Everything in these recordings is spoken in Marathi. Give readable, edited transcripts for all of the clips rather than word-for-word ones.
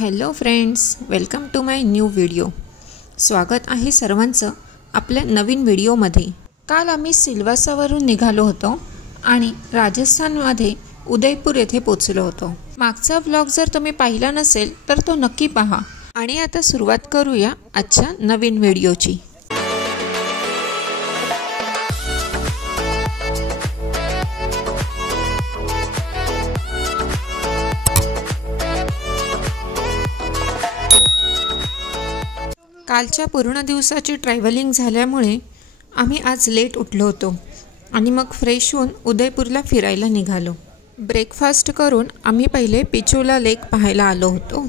Hello friends, welcome to my new video. स्वागत आहे सर्वांचं आपल्या नवीन व्हिडिओमध्ये। काल आम्ही सिल्वासावरून निघालो होतो आणि राजस्थानमध्ये उदयपूर येथे पोहोचलो होतो। मागचा व्लॉग जर तुम्ही पाहिला नसेल तर तो नक्की पहा। आणि आता सुरुवात करूया आजच्या नवीन व्हिडिओची। कालच्या पूर्ण दिवसाची ट्रॅव्हलिंग झाल्यामुळे आम्ही आज लेट उठलो होतो आणि मग फ्रेश होऊन उदयपूरला फिरायला निघालो। ब्रेकफास्ट करून आम्ही पहिले पिचोला लेक पाहायला आलो होतो।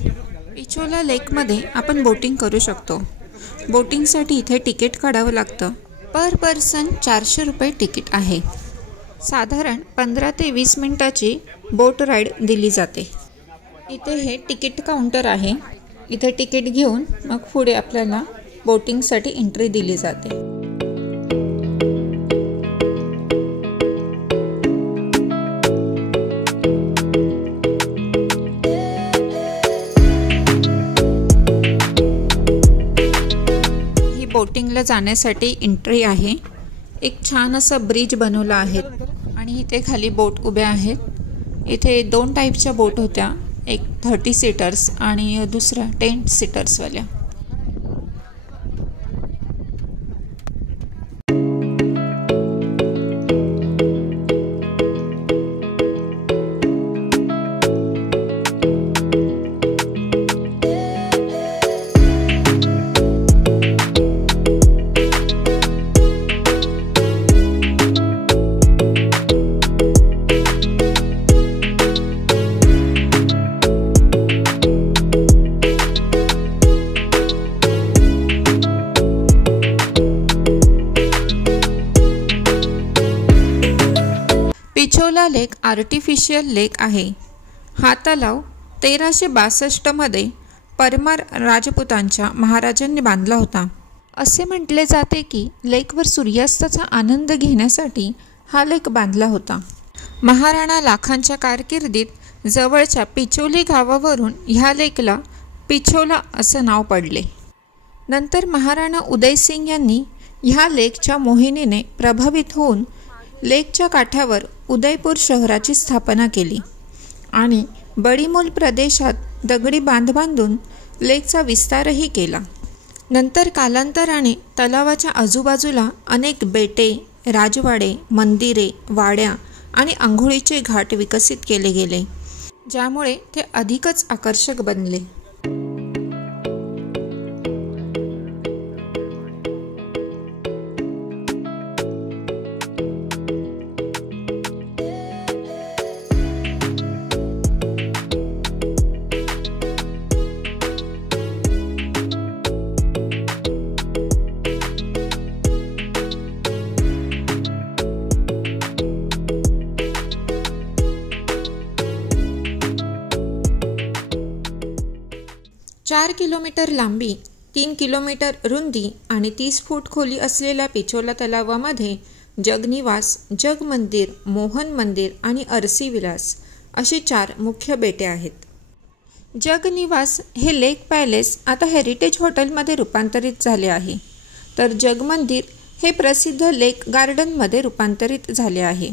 पिचोला लेकमध्ये आपण बोटिंग करू शकतो। बोटिंगसाठी इथे तिकीट काढावं लागतं। पर पर्सन 400 रुपये तिकीट आहे। साधारण 15 ते 20 मिनिटाची बोट राईड दिली जाते। इथे हे तिकीट काउंटर आहे। इथे तिकीट घेऊन मग पुढे आपल्याला बोटिंगसाठी एंट्री दिली जाते। ही बोटिंगला जाण्यासाठी एंट्री आहे। एक छान असा ब्रिज बनवला आहे आणि इथे खाली बोट उभ्या आहेत। इथे 2 टाईपच्या बोट होत्या, एक 30 सीटर्स आणि दुसरा 10 सीटर्स वाल्या। पिचोला लेक आर्टिफिशियल लेक आहे। हा तलाव 1362 मध्ये परमार राजपुतांच्या महाराजांनी बांधला होता। असे म्हटले जाते की लेकवर सूर्यास्ताचा आनंद घेण्यासाठी हा लेक बांधला होता। महाराणा लाखांच्या कारकिर्दीत जवळच्या पिचोली गावावरून ह्या लेकला पिचोला असं नाव पडले। नंतर महाराणा उदयसिंग यांनी ह्या लेकच्या मोहिनीने प्रभावित होऊन लेकच्या काठावर उदयपूर शहराची स्थापना केली आणि बडीमोल प्रदेशात दगडी बांध बांधून लेकचा विस्तारही केला। नंतर कालांतराने तलावाच्या आजूबाजूला अनेक बेटे, राजवाडे, मंदिरे, वाड्या आणि आंघोळीचे घाट विकसित केले गेले, ज्यामुळे ते अधिकच आकर्षक बनले। 4 किलोमीटर लांबी, 3 किलोमीटर रुंदी आणि 30 फूट खोली असलेल्या पिचोला तलावामध्ये जगनिवास, जगमंदिर, मोहन मंदिर आणि अरसी विलास अशी 4 मुख्य बेटे आहेत। जगनिवास हे लेक पॅलेस आता हेरिटेज हॉटेलमध्ये रूपांतरित झाले आहे, तर जगमंदिर हे प्रसिद्ध लेक गार्डनमध्ये रूपांतरित झाले आहे।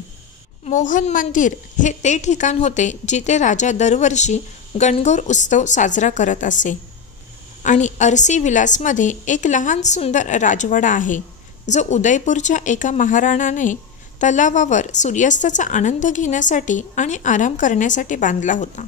मोहन मंदिर हे ते ठिकाण होते जिथे राजा दरवर्षी गणगौर उत्सव साजरा करत असे। आणि अरसी विलासमध्ये एक लहान सुंदर राजवाडा आहे, जो उदयपूरच्या एका महाराणाने तलावावर सूर्यास्ताचा आनंद घेण्यासाठी आणि आराम करण्यासाठी बांधला होता।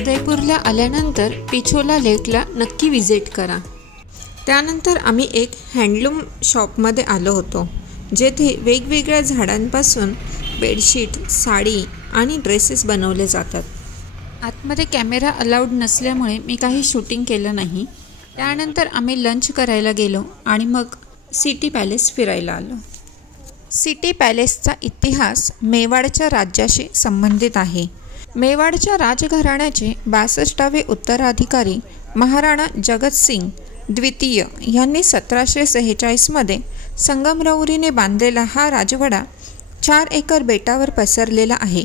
उदयपूरला आल्यानंतर पिछोला लेकला नक्की विजिट करा. त्यानंतर आम्ही एक हँडलूम शॉपमध्ये आलो होतो, जेथे वेगवेगळ्या झाडांपासून बेडशीट, साडी आणि ड्रेसेस बनवले जातात. आतमध्ये कॅमेरा अलाउड नसल्यामुळे मी काही शूटिंग केलं नाही. त्यानंतर आम्ही लंच करायला गेलो आणि मग सिटी पॅलेस फिरायला आलो. सिटी पॅलेसचा इतिहास मेवाडच्या राज्याशी संबंधित आहे. मेवाडच्या राजघराण्याचे 62वे उत्तराधिकारी महाराणा जगतसिंग द्वितीय यांनी 1746मध्ये संगमरवरीने बांधलेला हा राजवाडा 4 एकर बेटावर पसरलेला आहे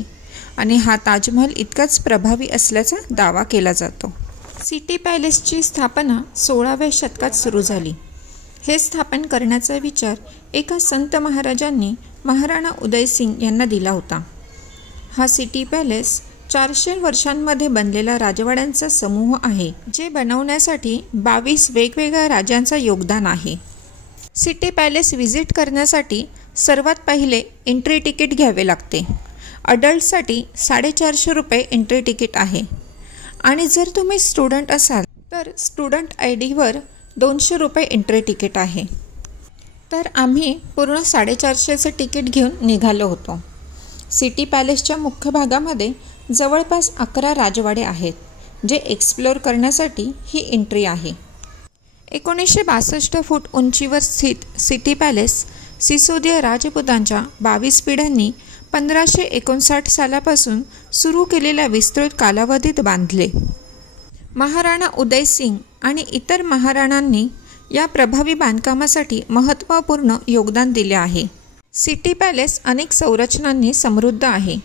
आणि हा ताजमहल इतकाच प्रभावी असल्याचा दावा केला जातो. सिटी पॅलेसची स्थापना 16व्या शतकात सुरू झाली. हे स्थापन करण्याचा विचार एका संत महाराजांनी महाराणा उदयसिंग यांना दिला होता. हा सिटी पॅलेस 400 वर्षांमध्ये बनलेला राजवाड्यांचा समूह आहे, जे बनवण्यासाठी 22 वेगवेगळ्या राजांचं योगदान आहे. सिटी पॅलेस व्हिजिट करण्यासाठी सर्वात पहिले एंट्री तिकीट घ्यावे लागते. अडल्टसाठी 450 रुपये एंट्री तिकीट आहे आणि जर तुम्ही स्टुडंट असाल तर स्टुडंट ID वर 200 रुपये एंट्री तिकीट आहे. तर आम्ही पूर्ण 450चं तिकीट घेऊन निघालो होतो. सिटी पॅलेसच्या मुख्य भागामध्ये जवळपास 11 राजवाडे आहेत, जे एक्सप्लोर करण्यासाठी ही एंट्री आहे. 1962 फूट उंचीवर स्थित सिटी पॅलेस सिसोदिया राजपुतांच्या 22 पिढ्यांनी 1559 सालापासून सुरू केलेल्या विस्तृत कालावधीत बांधले. महाराणा उदयसिंग आणि इतर महाराणांनी या प्रभावी बांधकामासाठी महत्त्वपूर्ण योगदान दिले आहे. सिटी पॅलेस अनेक संरचनांनी समृद्ध आहे,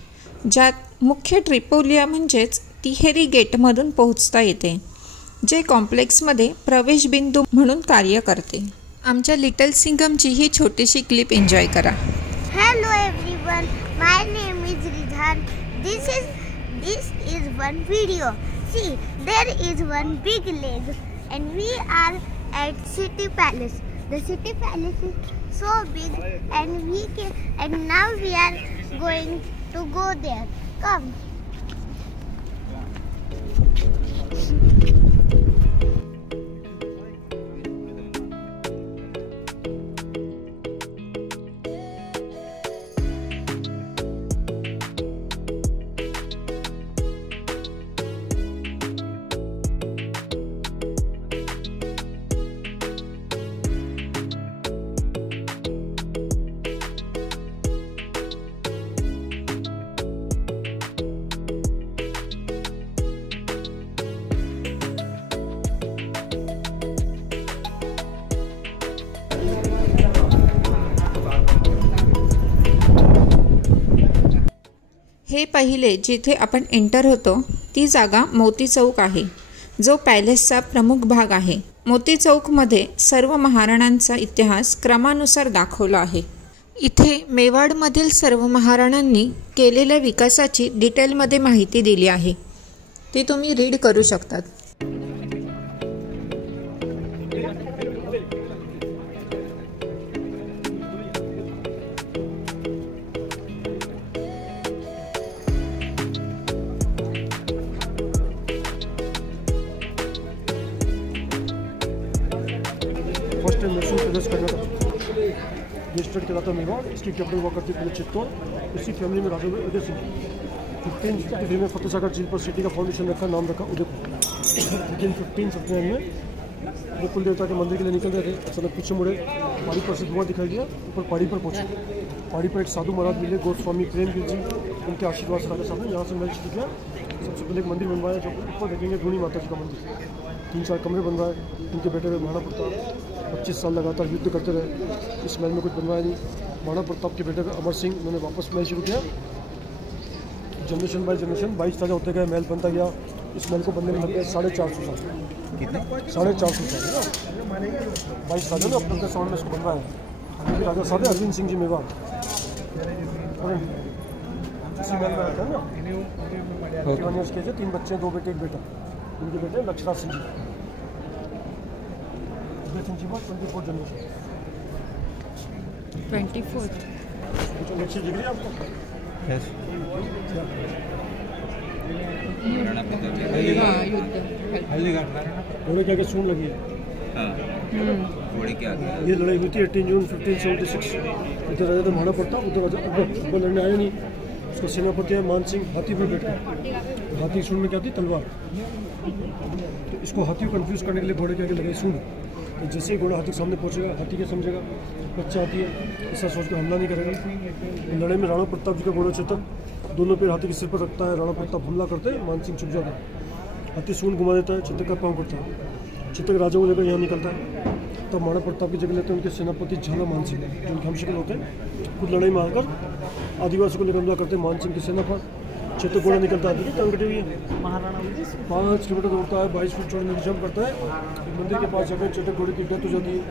ज्यात मुख्य ट्रिपोलिया म्हणजेच तिहेरी गेटमधून पोहोचता येते, जे कॉम्प्लेक्समध्ये प्रवेशबिंदू म्हणून कार्य करते. आमच्या लिटल सिंगमची ही छोटीशी क्लिप एन्जॉय करा. Hello everyone, my name is Ridhan. This is one video. See, there is one big lake and we are at City Palace. The City Palace is so big and now we are going to go there. Come. हे पहिले जिथे आपण एंटर होतो ती जागा मोती चौक आहे, जो पॅलेसचा प्रमुख भाग आहे. मोती चौकमध्ये सर्व महाराणांचा इतिहास क्रमानुसार दाखवला आहे. इथे मेवाडमधील सर्व महाराणांनी केलेल्या विकासाची डिटेलमध्ये माहिती दिली आहे. ती तुम्ही रीड करू शकतात. First time nursing Pradesh Karnataka ये स्टार्ट किया था मेवाड़. इसकी कैपिटल हुआ करती थी चित्तौड़. इसी फैमिली में राजा उदय सिंह 1553 में फतेह सागर झील पर सिटी का फाउंडेशन रखा, नाम रखा उदयपुर. लेकिन 1559 में वो कुल देवता के मंदिर के लिए निकल रहे थे. अचानक पीछे मुड़े, पहाड़ी पर से धुआं दिखाई दिया. ऊपर पहाड़ी पर पहुंचे. पहाड़ी पर एक साधु महाराज मिले, गोस्वामी प्रेमवीर जी. उनके आशीर्वाद से राजा साहब ने यहाँ से मैल शुरू किया. सबसे पहले एक मंदिर बनवाया, जो ऊपर देखेंगे धूनी माता जी का मंदिर. 3-4 कमरे बनवाए. उनके बेटे महाराणा प्रताप 25 साल लगातार युद्ध करते रहे. इस महल में कुछ बनवाया नहीं. महाराणा प्रताप के बेटे अमर सिंह उन्होंने वापस महल शुरू किया. जनरेशन बाय जनरेशन 22 राजा होते गए, महल बनता गया. इस महल को बनने में लग गए 450 साल. कितने? 450 साल है ना. 22 राजा ने अपने साउंड में इसको बनवाया. अभी राजा साहब अरविंद सिंह जी मेवाड़ इसी महल में रहता है ना. 51 ईयर्स के थे. 3 बच्चे, 2 बेटे, 1 बेटा. उनके बेटे लक्षराज सिंह जी. सिंह जी 24 जनरेशन. 24 अच्छी डिग्री आपको. Yes. घोड़े के आगे सूंड लगी है। घोड़े के आगे ये लड़ाई हुई थी 18 जून 1576। इधर राजा था महाना प्रताप, उधर राजा अकबर लड़ने आया नहीं। उसका सेनापति है मान सिंह, हाथी पर बैठ कर। हाथी सूंड में क्या थी? तलवार। तो इसको हाथी को कंफ्यूज करने के लिए घोड़े के आगे लगाई सूंड। तो जैसे ही घोड़ा हाथी के सामने पहुंचेगा, हाथी क्या समझेगा बच्चा हाथी है, ऐसा सोच कर हमला नहीं करेगा। लड़ाई में राणा प्रताप जी का घोड़ा चेतक दोनों पैर हाथी के सिर पर रखता है। राणा प्रताप हमला करते हैं, मान सिंह छुप जाता है। हाथी सूंड घुमा देता है, चेतक का पाँव पड़ता है। चेतक राजा को लेकर यहाँ निकलता है। तब महाराणा प्रताप की जगह लेते हैं उनके सेनापति झाला मान सिंह, जो उनके हमशक्ल होते हैं। खुद लड़ाई में आकर आदिवासी को लेकर हमला करते हैं मान सिंह की सेना पर। चेतक घोड़ा निकलता है, देखिए टांग कटी हुई है। 5 किलोमीटर दौड़ता है, 22 फीट चौड़े में जंप करता है। मंदिर के पास जाकर चेतक घोड़े की डेथ हो जाती है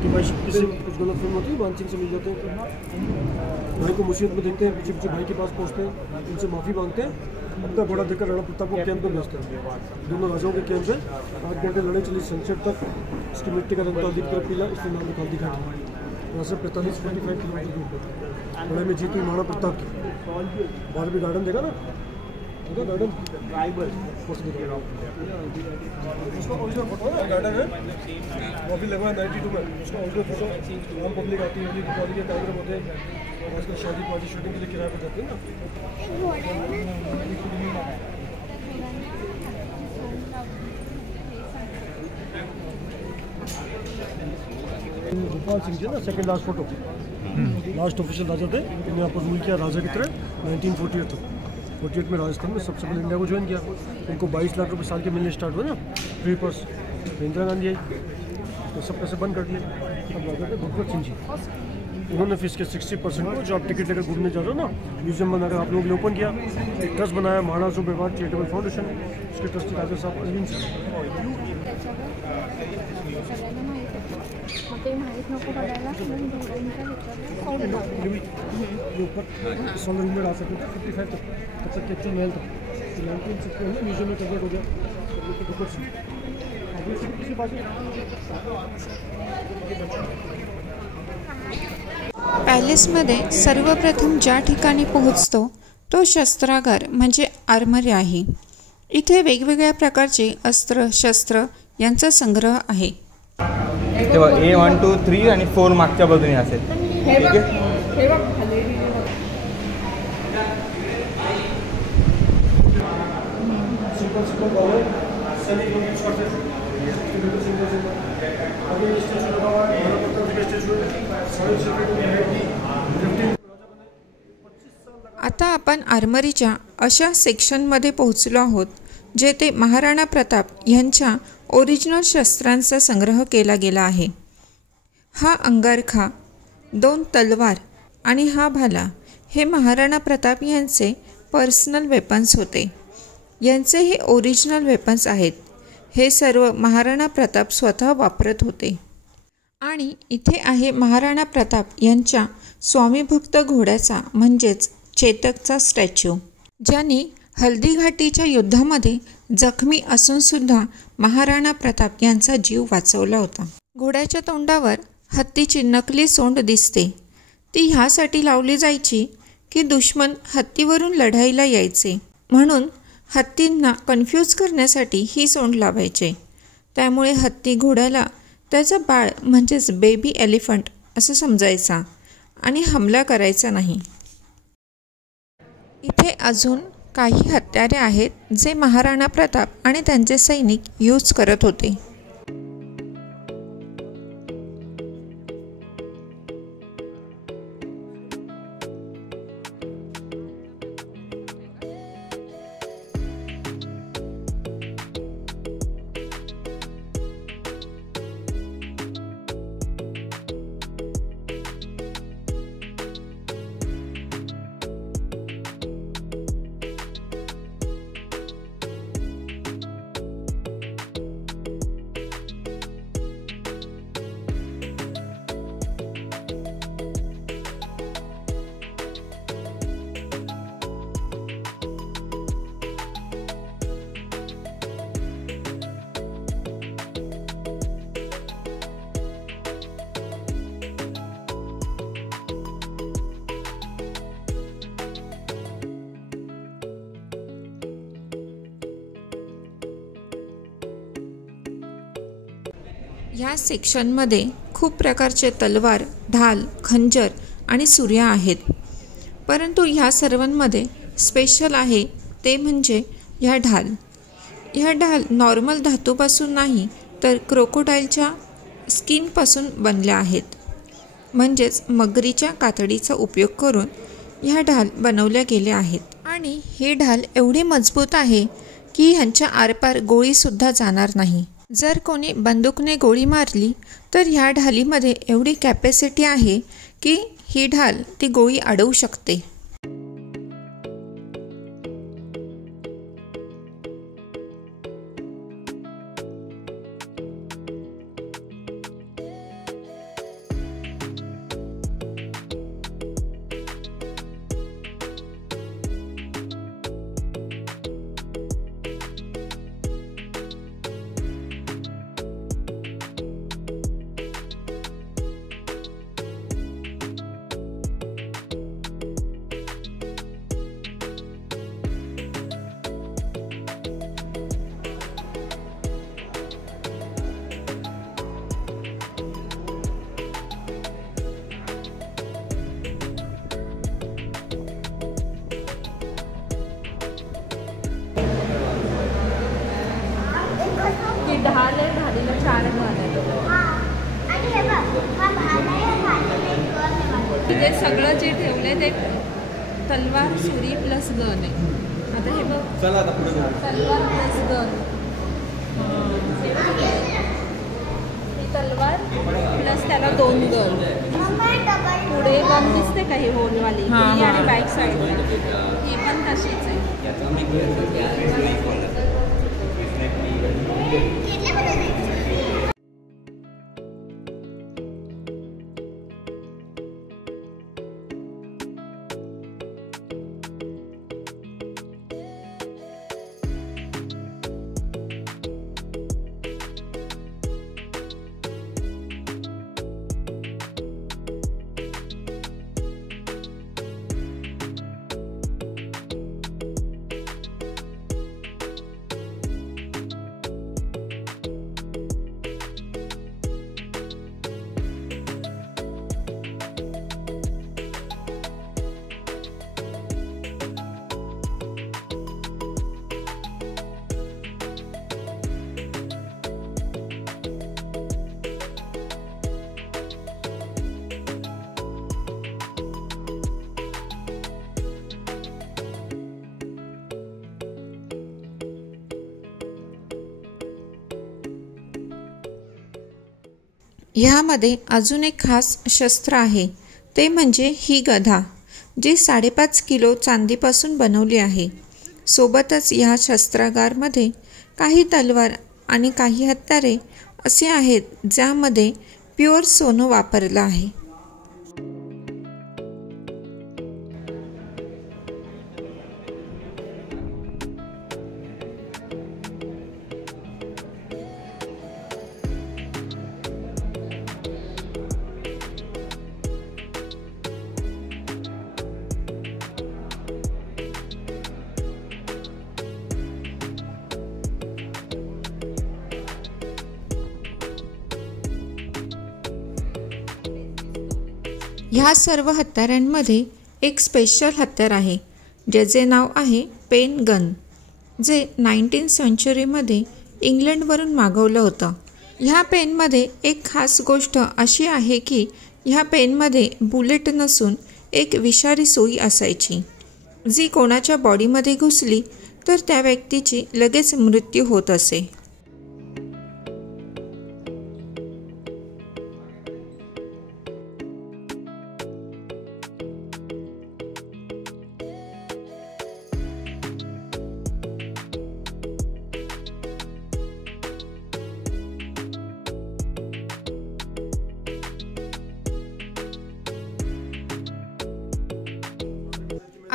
कि भाई किसी कुछ गलत फिल्म होती है, मान सिंह से मिल जाते हैं। भाई को मुसीबत में देखते हैं, पीछे पीछे भाई के पास पहुँचते हैं, उनसे माफ़ी मांगते हैं। अपना घोड़ा देखकर राणा प्रताप को कैंप में भेजते हैं। दोनों राजाओं के कैंप से 8 घंटे लड़ाई चली। सनसेट तक इसकी मिट्टी का रंग अधिक तरफ पीला, इसलिए नाम निकाल दी घाटी। यहाँ से 45-45 किलोमीटर दूर लड़ाई में जीती महाराणा प्रताप की। बाद में गार्डन देखा ना, गार्डन उसका ओरिजिनल फोटो है, गार्डन है वो भी लगा है 92 में। उसका ओरिजिनल फोटो आम पब्लिक आती है, कॉलेज के कार्यक्रम होते हैं, आजकल शादी पार्टी शूटिंग के लिए किराए पर जाते हैं ना। गोपाल सिंह जी ना second last photo, last official राजा थे। इन्हें यहाँ पर रूल किया राजा की तरह 1948 तक। 48 में राजस्थान में सबसे पहले इंडिया को ज्वाइन किया। इनको 22 लाख रुपए साल के मिलने स्टार्ट हुए ना, फ्री पास। इंदिरा गांधी आई तो सब पैसे बंद कर दिए। अब राजा थे भगवत सिंह जी, उन्होंने फीस के 60% को, जो आप टिकट लेकर घूमने जा रहे हो ना, म्यूजियम बनाकर आप लोगों के लिए ओपन किया। एक ट्रस्ट बनाया महाराणा सुबेवार चैरिटेबल फाउंडेशन, उसके ट्रस्टी राजा साहब अरविंद सिंह। ऊपर सोलर रूम में डाल सकते थे 55 तक, तब तक कैप्चर महल तक 1960 में म्यूजियम में कन्वर्ट हो गया। पॅलेसमध्ये सर्वप्रथम ज्या ठिकाणी पोहोचतो तो शस्त्रागार म्हणजे आर्मरी आहे. इथे वेगवेगळ्या प्रकारचे अस्त्र शस्त्र यांचा संग्रह आहे. तेव्हा A1 2 3 आणि 4 मागच्या बाजूने असेल. ठीक आहे. आता आपण आर्मरीच्या अशा सेक्शनमध्ये पोहोचलो आहोत जेथे महाराणा प्रताप यांच्या ओरिजिनल शस्त्रांचा संग्रह केला गेला आहे. हा अंगारखा, 2 तलवार आणि हा भाला हे महाराणा प्रताप यांचे पर्सनल वेपन्स होते. यांचे हे ओरिजिनल वेपन्स आहेत. हे सर्व महाराणा प्रताप स्वतः वापरत होते. आणि इथे आहे महाराणा प्रताप यांच्या स्वामीभक्त घोड्याचा म्हणजेच चेतकचा स्टॅच्यू, ज्यांनी हल्दीघाटीच्या युद्धामध्ये जखमी असून सुद्धा महाराणा प्रताप यांचा जीव वाचवला होता. घोड्याच्या तोंडावर हत्तीची नकली सोंड दिसते. ती ह्यासाठी लावली जायची की दुश्मन हत्तीवरून लढाईला यायचे, म्हणून हत्तींना कन्फ्यूज करण्यासाठी ही सोंड लावायचे. त्यामुळे हत्ती घोड्याला त्याचं बाळ म्हणजेच बेबी एलिफंट असं समजायचा आणि हमला करायचा नाही. इथे अजून काही हत्यारे आहेत जे महाराणा प्रताप आणि त्यांचे सैनिक यूज करत होते. या सेक्शनमध्ये खूप प्रकारचे तलवार, ढाल, खंजर आणि सुऱ्या आहेत. परंतु ह्या सर्वांमध्ये स्पेशल आहे ते म्हणजे ह्या ढाल. ह्या ढाल नॉर्मल धातूपासून नाही तर क्रोकोडाईलच्या स्किनपासून बनल्या आहेत. म्हणजेच मगरीच्या कातडीचा उपयोग करून ह्या ढाल बनवल्या गेल्या आहेत. आणि हे ढाल एवढे मजबूत आहे की ह्यांच्या आरपार गोळीसुद्धा जाणार नाही. जर कोणी बंदुकीने गोळी मारली तर ह्या ढालीमध्ये एवढी कॅपॅसिटी आहे की ही ढाल ती गोळी अडवू शकते. ढाल आहे, ढालीला 4 ढाल आहेत. ते सगळं जे ठेवले ते तलवार, सुरी प्लस गन आहे. आता हे बघ, तलवार प्लस गन, ही तलवार प्लस त्याला 2 गन. पुढे गन दिसते का ही होलवाली, आणि बॅक साईड ही पण तशीच आहे. ह्यामध्ये अजून एक खास शस्त्र आहे ते म्हणजे ही गदा, जी 5.5 किलो चांदीपासून बनवली आहे. सोबतच ह्या शस्त्रागारमध्ये काही तलवार आणि काही हत्यारे असे आहेत ज्यामध्ये प्युअर सोनं वापरलं आहे. ह्या सर्व हत्यारांमध्ये एक स्पेशल हत्यार आहे ज्याचे नाव आहे पेन गन, जे 19th सेंचुरीमध्ये इंग्लंडवरून मागवलं होतं. ह्या पेनमध्ये एक खास गोष्ट अशी आहे की ह्या पेनमध्ये बुलेट नसून एक विषारी सुई असायची, जी कोणाच्या बॉडीमध्ये घुसली तर त्या व्यक्तीची लगेच मृत्यू होत असे.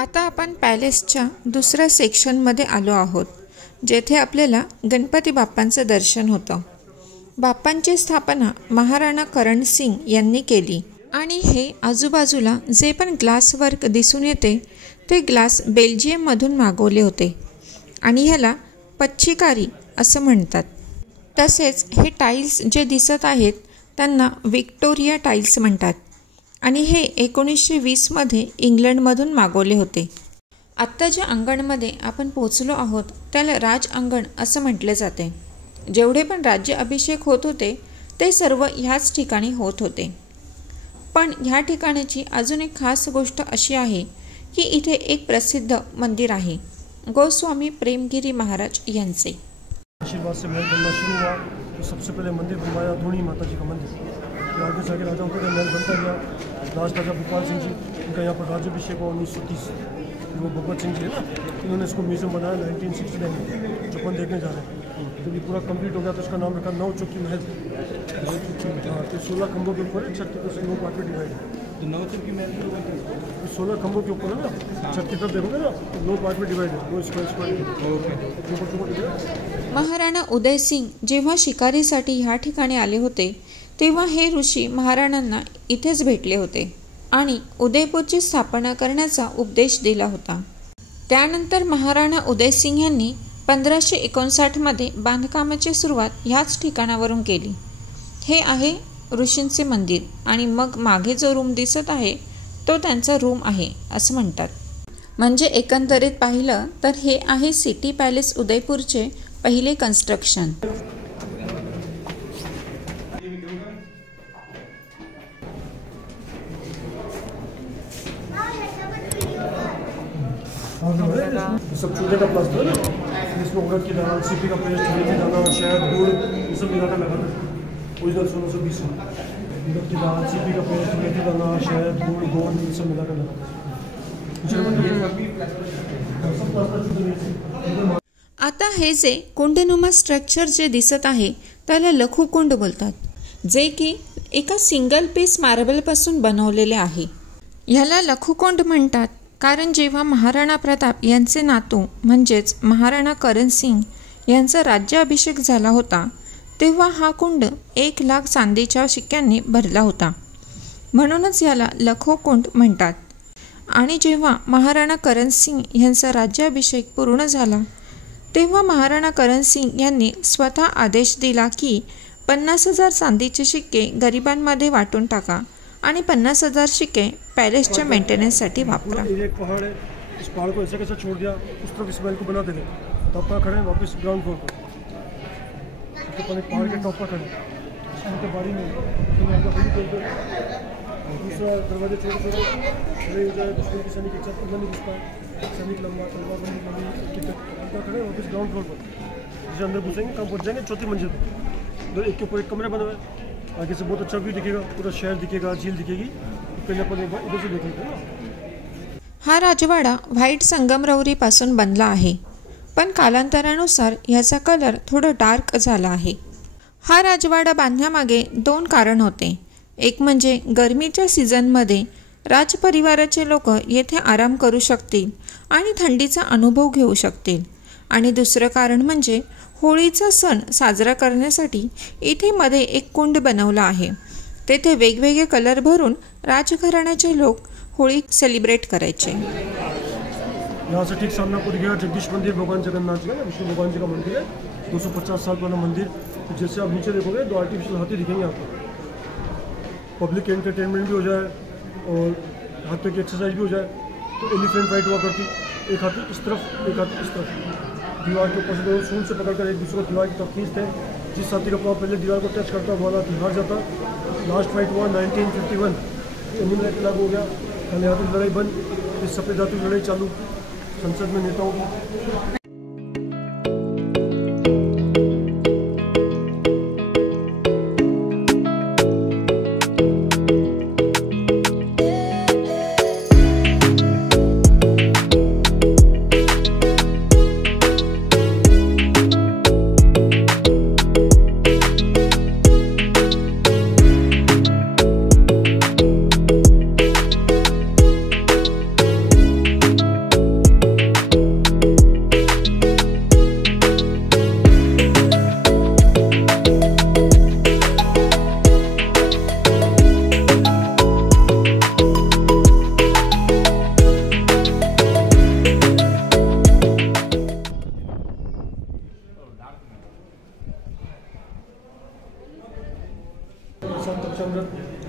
आता आपण पॅलेसच्या दुसऱ्या सेक्शनमध्ये आलो आहोत, जेथे आपल्याला गणपती बाप्पांचं दर्शन होतं. बाप्पांची स्थापना महाराणा करण सिंग यांनी केली आणि हे आजूबाजूला जे पण ग्लास वर्क दिसून येते ते ग्लास बेल्जियममधून मागवले होते आणि ह्याला पच्चीकारी असं म्हणतात. तसेच हे टाईल्स जे दिसत आहेत त्यांना व्हिक्टोरिया टाईल्स म्हणतात आणि हे 1920मध्ये इंग्लंडमधून मागवले होते. आत्ता ज्या अंगणमध्ये आपण पोचलो आहोत त्याला राज अंगण असं म्हटले जाते. जेवढे पण राज्य अभिषेक होत होते ते सर्व ह्याच ठिकाणी होत होते. पण ह्या ठिकाणाची अजून एक खास गोष्ट अशी आहे की इथे एक प्रसिद्ध मंदिर आहे गोस्वामी प्रेमगिरी महाराज यांचे. आशीर्वाद से महल बनना शुरू हुआ तो सबसे पहले मंदिर बनवाया धोनी माता जी का मंदिर. फिर आगे जाके राजाओं का महल बनता गया. राज राजा भोपाल सिंह जी इनका यहाँ पर राज्याभिषेक हुआ 1930. वो भगवत सिंह जी है ना, इन्होंने इसको म्यूजियम बनाया 1969 में, जो अपन देखने जा रहे हैं. जब ये पूरा कंप्लीट हो गया तो इसका नाम रखा नौ चौकी महल. तो 16 खंभों के ऊपर है, छत के ऊपर 9 पार्ट में डिवाइड है. 9 चौकी महल 16 खंभों के ऊपर है ना, छत की तरफ देखोगे ना 9 पार्ट में डिवाइड है. 2 स्क्वायर. महाराणा उदयसिंग जेव्हा शिकारीसाठी ह्या ठिकाणी आले होते तेव्हा हे ऋषी महाराणांना इथेच भेटले होते आणि उदयपूरची स्थापना करण्याचा उपदेश दिला होता. त्यानंतर महाराणा उदयसिंग यांनी 1559मध्ये बांधकामाची सुरुवात ह्याच ठिकाणावरून केली. हे आहे ऋषींचे मंदिर आणि मग मागे जो रूम दिसत आहे तो त्यांचा रूम आहे असं म्हणतात. म्हणजे एकंदरीत पाहिलं तर हे आहे सिटी पॅलेस उदयपूरचे पहिले कन्स्ट्रक्शन. सब चूल्हे का प्लास्टर है, इसमें उड़द की दाल, सीपी का पेस्ट, मेथी दाना, शहद, गुड़ ये सब मिलाकर लगा था. ओरिजिनल 1620 में उड़द की दाल, सीपी का पेस्ट, मेथी दाना, शहद, गुड़, गोंद ये सब मिलाकर लगा था. आता हे जे कुंडनुमा स्ट्रक्चर जे दिसत आहे त्याला लखुकुंड बोलतात, जे की एका सिंगल पीस मार्बलपासून बनवलेले आहे. ह्याला लखुकुंड म्हणतात कारण जेव्हा महाराणा प्रताप यांचे नातू म्हणजेच महाराणा करण सिंग यांचा राज्याभिषेक झाला होता तेव्हा हा कुंड 1 लाख चांदीच्या शिक्क्यांनी भरला होता, म्हणूनच याला लखुकुंड म्हणतात. आणि जेव्हा महाराणा करण सिंग यांचा राज्याभिषेक पूर्ण झाला तेव्हा महाराणा करण सिंग यांनी स्वतः आदेश दिला की 50,000 चांदीचे शिक्के गरिबांमध्ये वाटून टाका आणि 50,000 शिक्के पॅलेसच्या मेंटेनन्ससाठी वापरा. एक पहाड़ है, इस पहाड़ को ऐसे कैसे छोड़ दिया, उस तरफ इस महल को बना देंगे. टॉप पर खड़े हैं वापस ग्राउंड फ्लोर पर, तो पहले पहाड़ के टॉप पर खड़े उनके बारी में दूसरा दरवाजे छोटे खड़े हो जाए, दुश्मन की सैनिक एक साथ नहीं घुस पाए, सैनिक लंबा तलवार बंदी लंबी खड़े वापस ग्राउंड फ्लोर पर. जैसे अंदर घुसेंगे कम पहुँच जाएंगे 4थी मंजिल पर. एक के ऊपर एक कमरे बने हुए, आगे से बहुत अच्छा व्यू दिखेगा, पूरा शहर दिखेगा, झील दिखेगी. पहले अपन इधर से देखेंगे ना. हा राजवाडा व्हाईट संगमरवरीपासून बनला आहे, पण कालांतरानुसार ह्याचा कलर थोडा डार्क झाला आहे. हा राजवाडा बांधण्यामागे 2 कारण होते. एक म्हणजे गरमीच्या सीझनमध्ये राजपरिवाराचे लोक येथे आराम करू शकतील आणि थंडीचा अनुभव घेऊ शकतील. आणि दुसरं कारण म्हणजे होळीचा सण साजरा करण्यासाठी इथे मध्ये एक कुंड बनवला आहे. तेथे वेगवेगळे कलर भरून राजघराण्याचे लोक होळी सेलिब्रेट करायचे. यहाँ से ठीक सामने आपको दिखेगा जगदीश मंदिर, भगवान जगन्नाथ जी का, विष्णु भगवान जी का मंदिर है. 250 साल पुराना मंदिर. तो जैसे आप नीचे देखोगे 2 आर्टिफिशियल हाथी दिखेंगे आपको. पब्लिक एंटरटेनमेंट भी हो जाए और हाथों की एक्सरसाइज भी हो जाए. तो एलिफेंट फाइट हुआ करती, एक हाथी इस तरफ एक हाथी इस तरफ, दीवार के ऊपर से दोनों सूंड से पकड़कर एक दूसरे को दीवार की तरफ खींचते हैं. जिस हाथी का पाँव पहले दीवार को टच करता वो हाथी हार जाता. लास्ट फाइट हुआ 1951, एनिमल एक्ट लागू हो गया, काले हाथी की लड़ाई बंद, इस सफ़ेद हाथी की लड़ाई चालू संसद में नेताओं की. के अंदर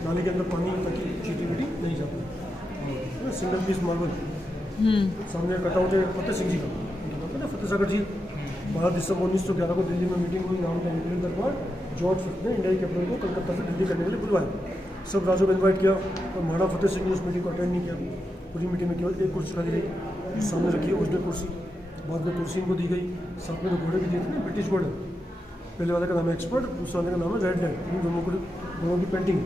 नाले के अंदर पानी ताकि चीटी वीटी नहीं जाती। सिंगल पीस मार्बल, सामने कटआउट है फतेह सिंह जी का, ना फतेह सागर झील। 12 दिसंबर 1911 को दिल्ली में मीटिंग हुई, नाम का मीटिंग के बाद जॉर्ज फिफ्थ ने इंडिया के कैपिटल को कलकत्ता से दिल्ली करने के लिए बुलवाया। सब राज्यों को इन्वाइट किया और महाराणा फतेह सिंह ने उस मीटिंग को अटेंड नहीं किया। पूरी मीटिंग में केवल एक कुर्सी खाली रही, सामने रखी ओरिजिनल कुर्सी। बाद में कुर्सी इनको दी गई, साथ में घोड़े भी दिए थे, ब्रिटिश घोड़े। पहले वाले का नाम है एक्सपर्ट, दूसरे वाले का नाम है रेड लैंड। इन दोनों की पेंटिंग।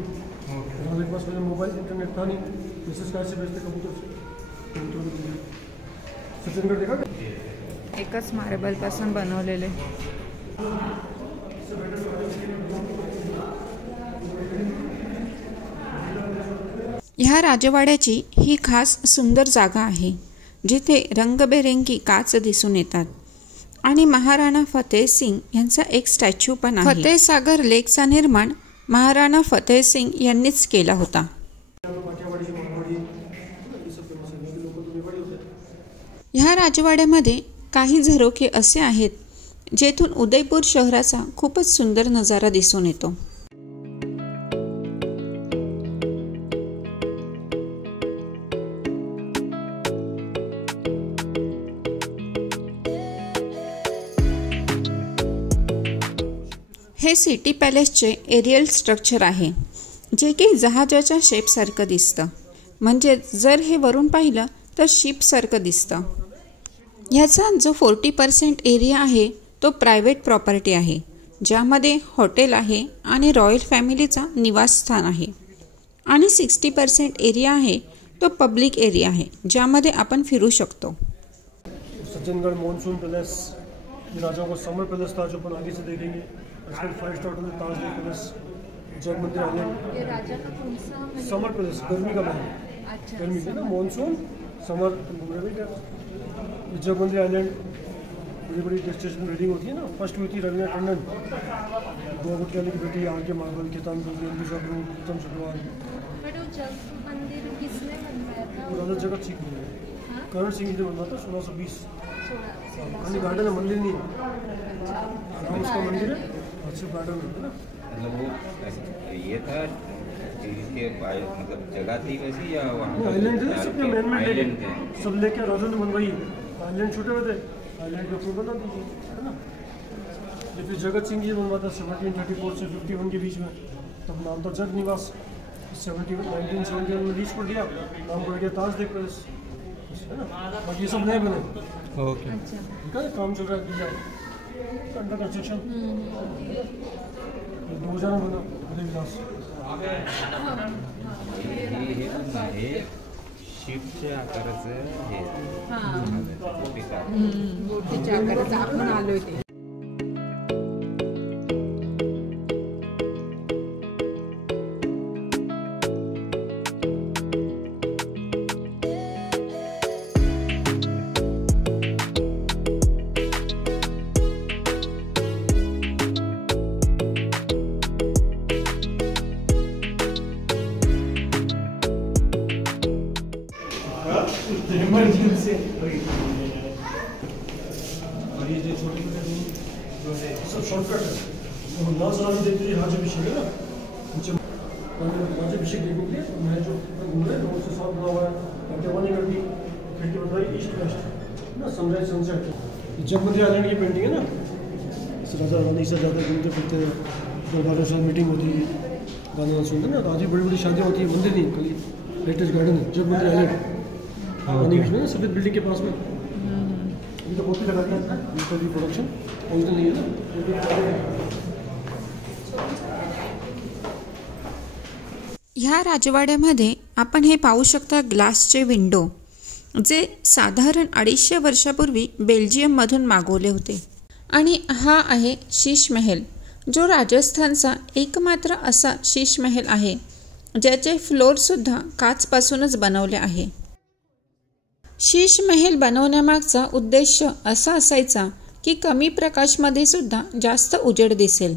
हमारे पास पहले मोबाइल इंटरनेट था नहीं, मैसेज कार्ड से भेजते कबूतर से। सचिनगढ़ देखा एकच मार्बलपासून बनवलेले। ह्या राजवाड्याची ही खास सुंदर जागा आहे, जिथे रंगबेरंगी काच दिसून येतात आणि महाराणा फतेह सिंग यांचा एक स्टॅच्यू पण आहे। फतेह सागर लेकचा निर्माण महाराणा फतेह सिंग यांनीच केला होता। ह्या राजवाड्यामध्ये काही झरोखे असे आहेत, जेथून उदयपूर शहराचा खूपच सुंदर नजारा दिसून येतो। हे सिटी पॅलेसचे एरियल स्ट्रक्चर आहे, जे की जहाजाच्या शेपसारखं दिसतं। म्हणजे जर हे वरून पाहिलं तर शिपसारखं दिसतं। ह्याचा जो 40% एरिया आहे तो प्रायव्हेट प्रॉपर्टी आहे, ज्यामध्ये हॉटेल आहे आणि रॉयल फॅमिलीचा निवासस्थान आहे। आणि 60% एरिया आहे तो पब्लिक एरिया आहे, ज्यामध्ये आपण फिरू शकतो। सचिनगढ़ मॉनसून पैलेस, राजाओं का समर पैलेस था जो अपन आगे से देखेंगे। 5 स्टार होटल ताज पैलेस, जग मंदिर आइलैंड। ये राजा का कौन सा समर पैलेस गर्मी का महल। अच्छा, गर्मी में ना मॉनसून समर घूमने में क्या। जग मंदिर आइलैंड बड़ी बड़ी डेस्टिनेशन रेडिंग होती है ना। फर्स्ट हुई थी रवीना टंडन, गोवती की बेटी, आर के मार्बल, केतान उत्तम चक्रवाल। बट वो जग मंदिर किसने बनवाया था? राजा जगत सिंह ने, करण सिंह जी ने बनवाया था 1620। गार्डन है, मंदिर नहीं है, उसका मंदिर है, सिर्फ गार्डन है ना। मतलब वो ये था इसके मतलब जगह थी वैसी या वहाँ आइलैंड थे, सब मैन मेड आइलैंड थे, सब लेके राजा ने बनवाई। आइलैंड छूटे हुए थे, आइलैंड के ऊपर बना दीजिए, है ना। ये फिर जगत सिंह जी बनवा था 1734 से 51 के बीच में, तब नाम था जग निवास। 1971 में लीज पर दिया, नाम पड़ गया ताज देख पैलेस, है ना। बाकी ये सब नए बने। ओके, ठीक है, काम चल रहा है, अंडर कंस्ट्रक्शन। 2000 में बना उदय विलास। हे शिपच्या आकाराचं हे बोटीच्या आकाराचा आपण आलोय ते। और ये जो छोटे छोटे रूम सब शॉर्टकट है। नौसरानी देखते हैं राज्याभिषेक है ना, राज्याभिषेक देखने के लिए मैं जो घूम रहे हैं उसके साथ बना हुआ है। जवानी करती खिड़की बनवाई ईस्ट वेस्ट ना, सनराइज सनसेट। जग मंदिर आइलैंड की पेंटिंग है ना, इस राजा रानी से ज़्यादा घूमते फिरते हैं, दरबारों से मीटिंग होती है, गाना सुनते ना। आज भी बड़ी बड़ी शादियाँ होती है, मंदिर नहीं खाली लेटेस्ट गार्डन है जग मंदिर आइलैंड बीच में ना, सफेद बिल्डिंग के पास में। अभी तो कॉपी लगाते हैं इनका भी प्रोडक्शन ओरिजिनल नहीं है ना। ह्या राजवाड्यामध्ये आपण हे पाहू शकता ग्लासचे विंडो, जे साधारण 250 वर्षापूर्वी बेल्जियममधून मागवले होते। आणि हा आहे शीश महल, जो राजस्थानचा एकमात्र असा शीश महल आहे, ज्याचे फ्लोरसुद्धा काचपासूनच बनवले आहे। शीश महल बनवण्यामागचा उद्देश असा असायचा की कमी प्रकाशमध्ये सुद्धा जास्त उजेड दिसेल।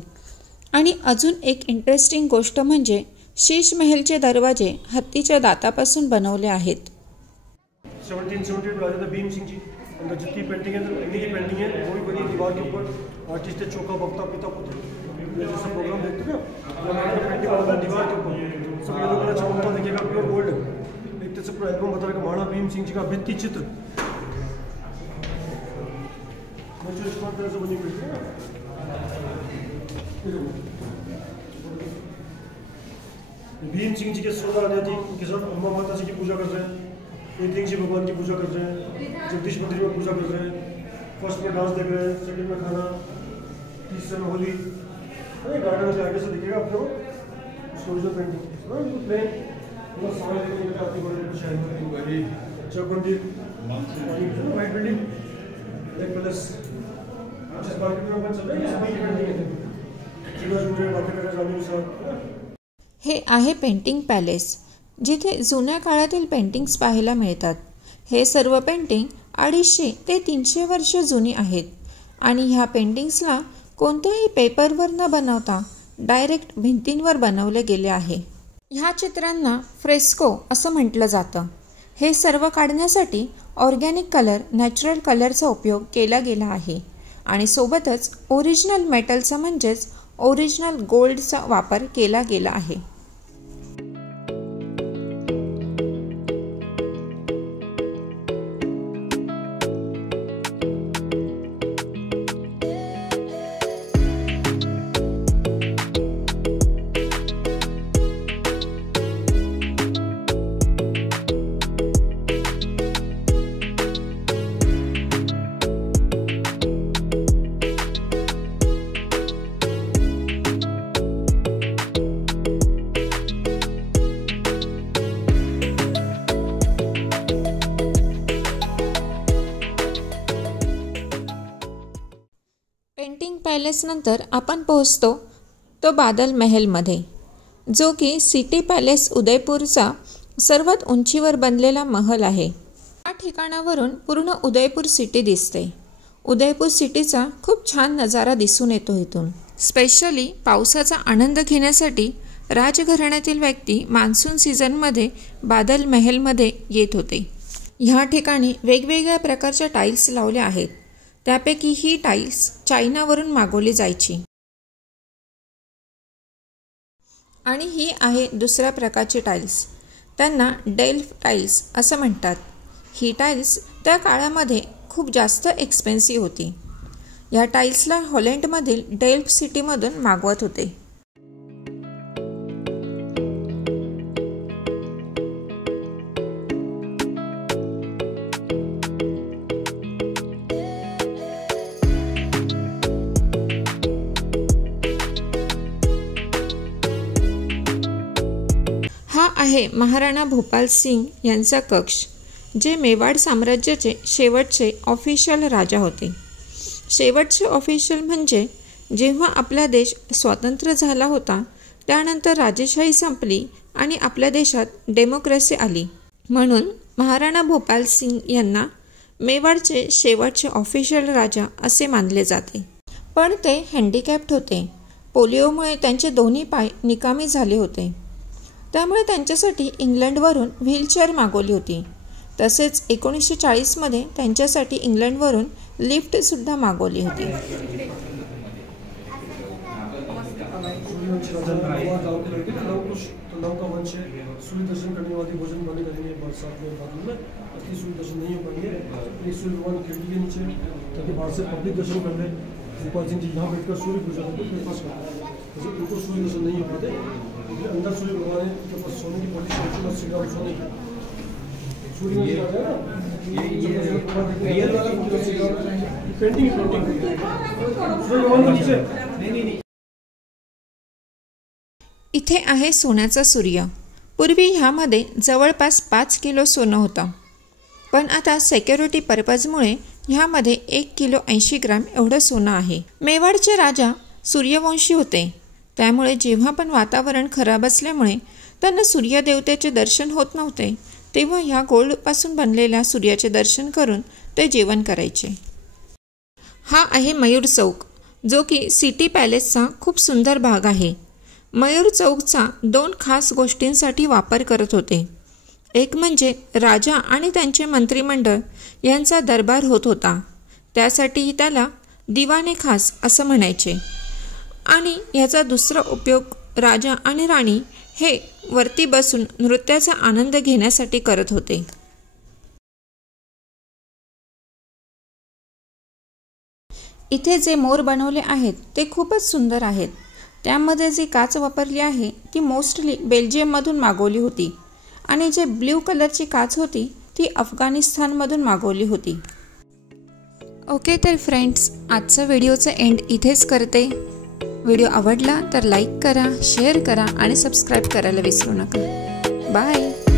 आणि अजून एक इंटरेस्टिंग गोष्ट म्हणजे शीश महलचे दरवाजे हत्तीच्या दातापासून बनवले आहेत। 1770 में राजा भीम सिंह जी, अंदर जितनी पेंटिंग है, इन्हीं की पेंटिंग है, वो भी बनी दीवार के ऊपर। आर्टिस्ट है चौका बख्ता पिता पुत्र, जैसा प्रोग्राम देखते हो पेंटिंग वाला दीवार के ऊपर सब ये लोग चमकता देखिएगा, प्योर गोल्ड। एक तरह से पूरा एल्बम बता रहा महाराणा भीम सिंह जी का भित्ति चित्र तरह से बनी हुई है। भीम सिंह जी के 16 आजादी के साथ अम्मा माता जी की पूजा कर रहे हैं, एक जी भगवान की पूजा कर रहे हैं, जगदीश मंदिर में पूजा कर रहे हैं, फर्स्ट में डांस देख रहे हैं, सेकंड में खाना, तीसरे में होली। अरे गार्डन से आगे से दिखेगा आपको सोल्जर पेंटिंग प्लेन पूरा सामान लेके आती बड़े शहर में जग मंदिर, वाइट बिल्डिंग, एक पैलेस जिस मार्केट में अपन चल रहे हैं सभी की पेंटिंग है। बातें कर रहे हैं साहब। हे आहे पेंटिंग पॅलेस, जिथे जुन्या काळातील पेंटिंग्स पाहायला मिळतात। हे सर्व पेंटिंग 250 ते 300 वर्ष जुनी आहेत आणि ह्या पेंटिंग्सला कोणत्याही पेपरवर न बनवता डायरेक्ट भिंतींवर बनवले गेले आहे। ह्या चित्रांना फ्रेस्को असं म्हटलं जातं। हे सर्व काढण्यासाठी ऑर्गॅनिक कलर, नॅचरल कलरचा उपयोग केला गेला आहे आणि सोबतच ओरिजिनल मेटलचा म्हणजेच ओरिजिनल गोल्डचा वापर केला गेला आहे। पेंटिंग पॅलेस नंतर आपण पोहोचतो तो बादल महलमध्ये, जो की सिटी पॅलेस उदयपूरचा सर्वात उंचीवर बनलेला महल आहे। या ठिकाणावरून पूर्ण उदयपूर सिटी दिसते। उदयपूर सिटीचा खूप छान नजारा दिसून येतो इथून। स्पेशली पावसाचा आनंद घेण्यासाठी राजघराण्यातील व्यक्ती मान्सून सीझनमध्ये बादल महलमध्ये येत होते। ह्या ठिकाणी वेगवेगळ्या प्रकारच्या टाईल्स लावल्या आहेत, त्यापैकी ही टाईल्स चायनावरून मागवली जायची आणि ही आहे दुसऱ्या प्रकारची टाईल्स, त्यांना डेल्फ टाईल्स असं म्हणतात। ही टाईल्स त्या काळामध्ये खूप जास्त एक्सपेन्सिव्ह होती। या टाईल्सला हॉलंडमधील डेल्फ सिटीमधून मागवत होते। हा आहे महाराणा भोपाल सिंग यांचा कक्ष, जे मेवाड साम्राज्याचे शेवटचे ऑफिशियल राजा होते। शेवटचे ऑफिशियल म्हणजे जेव्हा आपला देश स्वतंत्र झाला होता त्यानंतर राजेशाही संपली आणि आपल्या देशात डेमोक्रेसी आली, म्हणून महाराणा भोपाल सिंग यांना मेवाडचे शेवटचे ऑफिशियल राजा असे मानले जाते। पण ते हँडिकॅप्ड होते। पोलिओमुळे त्यांचे दोन्ही पाय निकामी झाले होते, त्यामुळे त्यांच्यासाठी इंग्लंडवरून व्हीलचेअर मागवली होती। तसेच 1940 मध्ये त्यांच्यासाठी इंग्लंडवरून लिफ्टसुद्धा मागवली होती। भोपाल सिंह जी यहाँ बैठकर सूर्य पूजा करते थे, उनको सूर्य दर्शन नहीं हो पाते, अंदर सूर्य भगवान है उनके पास सोने की पट्टी श्री राम सोने की सूर्य पेंटिंग सूर्य भगवान का नीचे। इथे आहे सोन्याचा सूर्य। पूर्वी ह्यामध्ये जवळपास 5 किलो सोनं होतं, पण आता सिक्युरिटी पर्पजमुळे ह्यामध्ये 1 किलो 80 ग्रॅम एवढं सोनं आहे। मेवाडचे राजा सूर्यवंशी होते, त्यामुळे जेव्हा पण वातावरण खराब असल्यामुळे त्यांना सूर्यदेवतेचे दर्शन होत नव्हते, तेव्हा ह्या गोल्डपासून बनलेल्या सूर्याचे दर्शन करून ते जेवण करायचे। हा आहे मयूर चौक, जो की सिटी पॅलेसचा खूप सुंदर भाग आहे। मयूर चौकचा 2 खास गोष्टींसाठी वापर करत होते। एक म्हणजे राजा आणि त्यांचे मंत्रिमंडळ यांचा दरबार होत होता, त्यासाठी त्याला दिवाने खास असं म्हणायचे। आणि याचा दुसरा उपयोग राजा आणि राणी हे वरती बसून नृत्याचा आनंद घेण्यासाठी करत होते। इथे जे मोर बनवले आहेत ते खूपच सुंदर आहेत। त्यामध्ये जी काच वापरली आहे ती मोस्टली बेल्जियममधून मागवली होती आणि जे ब्ल्यू कलरची काच होती ती अफगाणिस्तानमधून मागवली होती। ओके तर फ्रेंड्स, आजचा व्हिडिओचा एंड इथेच करते। व्हिडिओ आवडला तर लाईक करा, शेअर करा आणि सबस्क्राईब करायला विसरू नका। बाय।